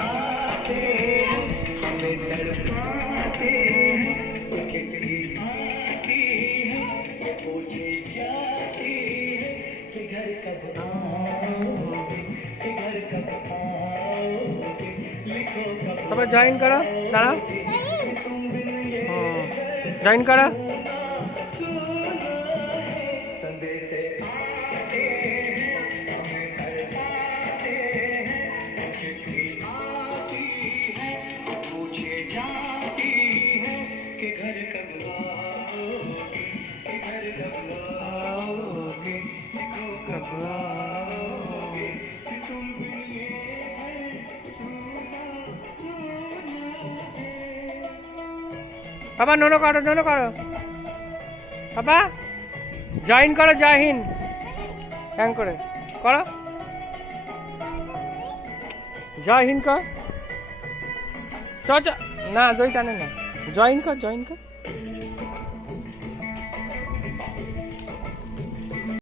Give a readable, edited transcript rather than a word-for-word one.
आते हैं हमें तड़पाते हैं, चिट्ठी आती है पूछे जाती है कि घर कब आओगे, कि घर कब आओगे, लिखो कब जॉइन करो दाঁড়াও जॉइन करो संदेश आते हैं हमें तड़पाते हैं, चिट्ठी आती है पूछे जाती है कि घर कब आओगे, कि घर कब आओगे, लिखो कब आओगे, कि तुम बिन ये घर सूना सूना है। पापा नोनो करो पापा जॉइन करो जय हिंद थैंक करो जय हिंद कर ना दई टाने ना जॉइन कर